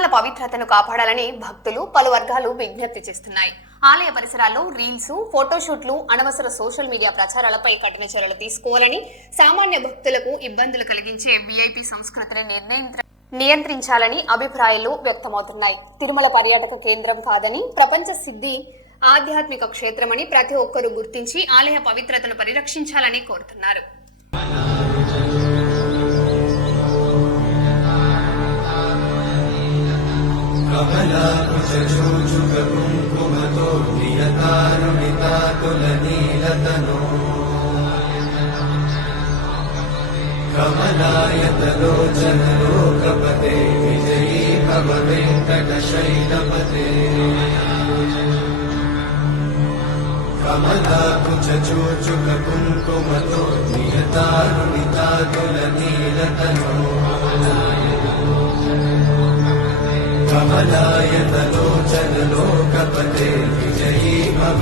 తిరుమల పవిత్రతను కాపాడాలని భక్తులు పలు వర్గాలు విజ్ఞప్తి చేస్తున్నాయి. ఆలయ పరిసరాల్లో రీల్స్, ఫోటోషూట్లు, అనవసర సోషల్ మీడియా ప్రచారాలపై కఠిన చర్యలు తీసుకోవాలని, సామాన్య భక్తులకు ఇబ్బందులు కలిగించే వీఐపీ సంస్కృతిని నియంత్రించాలని అభిప్రాయాలు వ్యక్తమవుతున్నాయి. తిరుమల పర్యాటక కేంద్రం కాదని, ప్రపంచ సిద్ధి ఆధ్యాత్మిక క్షేత్రమని ప్రతి ఒక్కరూ గుర్తించి ఆలయ పవిత్రతను పరిరక్షించాలని కోరుతున్నారు. కమలాయతలోచనలోకపతే విజయీ భవ వెంకటశైలపతే కమలాకుచూచుక కుంకుమతో నియతారుణితాతుల నీలతనో కమలాయతలోచనలోకపతే విజయీ భవ